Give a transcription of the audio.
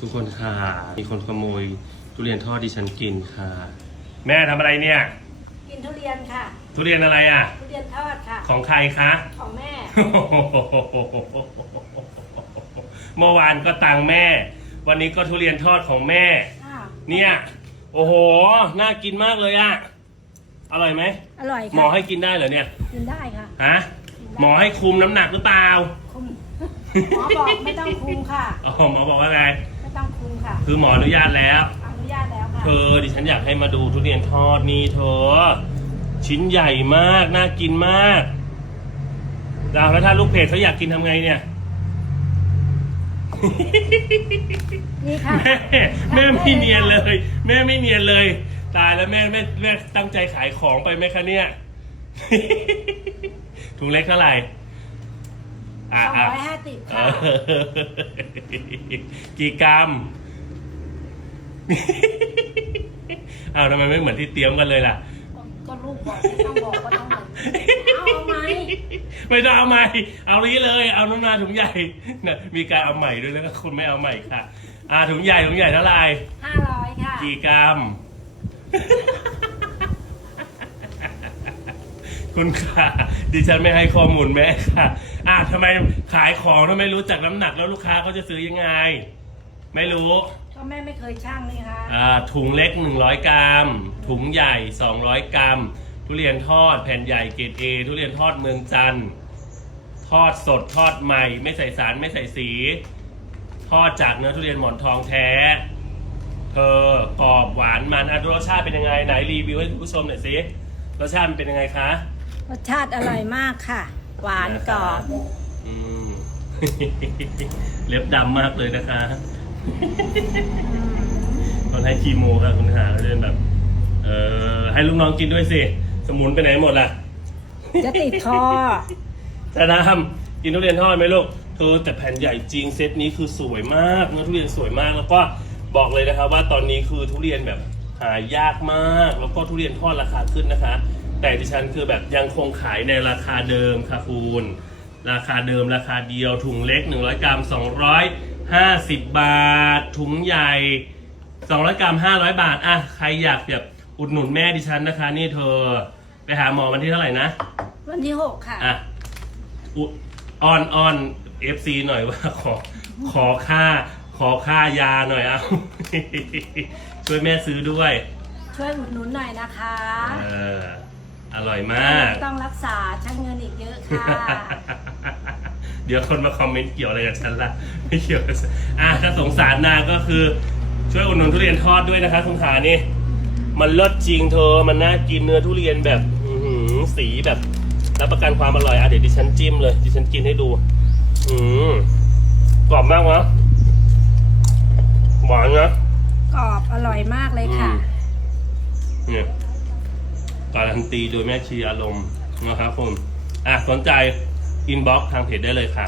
ทุกคนค่ะ มีคนขโมยทุเรียนทอดดิฉันกินค่ะ แม่ทำอะไรเนี่ย กินทุเรียนค่ะ ทุเรียนอะไรอะ ทุเรียนทอดค่ะ ของใครคะ ของแม่ เมื่อวานก็ตังแม่ วันนี้ก็ทุเรียนทอดของแม่อ้าวเนี่ย โอ้โห น่ากินมากเลยอะอร่อยไหม อร่อยหมอค่ะให้กินได้เหรอเนี่ย กินได้ค่ะฮะ หมอให้คุมน้ำหนักหรือเปล่า คุมหมอบอกไม่ต้องคุมค่ะ อ๋อหมอบอกว่าไงไม่ต้อง คุมค่ะ คือหมออนุญาตแล้ว อนุญาตแล้วค่ะ เธอดิฉันอยากให้มาดูทุเรียนทอดนี่เธอ ชิ้นใหญ่มาก น่ากินมากดาวแล้วถ้าลูกเพจเขาอยากกินทำไงเนี่ย นี่ค่ะ แม่แม่ไม่เนียนเลย แม่ไม่เนียนเลย ตายแล้วแม่แม่แม่ตั้งใจขายของไปไหมคะเนี่ย ถุงเล็กเท่าไหร่สอะองอะร้อยห้าสิบเอค่ะอกี่กรัม อ้าวทำไมไม่เหมือนที่เตรียมกันเลยล่ะ ก็ลูกบอกไม่ต้องบอกว่าต้องเหมือนเอาเอาไหมไม่ต้องเอาใหม่ เอานี้เลย เอาน้ำนาถุงใหญ่นะมีการเอาใหม่ด้วยแล้วก็คุณไม่เอาใหม่ค่ะ อ่าถุงใหญ่ถุงใหญ่เท่าไหร่ห้าร้อยค่ะกี่กรัม คุณค่ะ ดิฉันไม่ให้ข้อมูลแม่ค่ะ อะทำไมขายของถ้าไม่รู้จักน้ำหนักแล้วลูกค้าเขาจะซื้อยังไง ไม่รู้ ก็แม่ไม่เคยช่างนี่ค่ะอ่าถุงเล็ก 100 กรัม ถุงใหญ่ 200 กรัม ทุเรียนทอดแผ่นใหญ่เกรดเอทุเรียนทอดเมืองจันทร์ทอดสดทอดใหม่ไม่ใส่สารไม่ใส่สี ทอดจากเนื้อทุเรียนหมอนทองแท้ เธอกรอบหวานมันอะรสชาติเป็นยังไงไหนรีวิวให้คุณผู้ชมหน่อยสิรสชาติมันเป็นยังไงคะ รสชาติอร่อยมากค่ะ หวานกรอบ อืม เล็บดำมากเลยนะคะ ตอนให้คีโมค่ะคุณหาก็จะเป็นแบบ เออให้ลูกน้องกินด้วยสิ สมุนไปไหนหมดล่ะจะติดคอจะทำกินทุเรียนทอดไหมลูกเธอแต่แผ่นใหญ่จริงเซตนี้คือสวยมากเนื้อทุเรียนสวยมากแล้วก็บอกเลยนะครับว่าตอนนี้คือทุเรียนแบบหายากมาก แล้วก็ทุเรียนทอดราคาขึ้นนะคะ แต่ดิฉันคือแบบยังคงขายในราคาเดิมค่ะคุณ ราคาเดิมราคาเดียวถุงเล็ก 100 กรัม 250 บาท ถุงใหญ่ 200 กรัม 500 บาท อะ ใครอยากแบบอุดหนุนแม่ดิฉันนะคะ นี่เธอ ไปหาหมอวันที่เท่าไหร่นะ วันที่หกค่ะ อะอุออนออนเอฟซีหน่อยว่า ขอขอค่า ขอค่ายาหน่อยเอา ช่วยแม่ซื้อด้วย ช่วยอุดหนุนหน่อยนะคะเอออร่อยมาก ต้องรักษาช่างเงินอีกเยอะค่ะ เดี๋ยวคนมาคอมเมนต์เกี่ยวอะไรกับฉันละไม่เกี่ยวกับฉันอะถ้าสงสารนางก็คือ ช่วยอุดหนุนทุเรียนทอดด้วยนะคะคุณขานี่ มันเลิศจริงเธอมันน่ากินเนื้อทุเรียนแบบอื้อหือสีแบบรับประกันความอร่อยอะเดี๋ยวดิฉันจิ้มเลยดิฉันกินให้ดู อืมกรอบมากวะหวานนะกรอบอร่อยมากเลยค่ะเนี่ยการันตีโดยแม่ชีอารมณ์นะครับผมอะสนใจ อินบ็อกทางเพจได้เลยค่ะ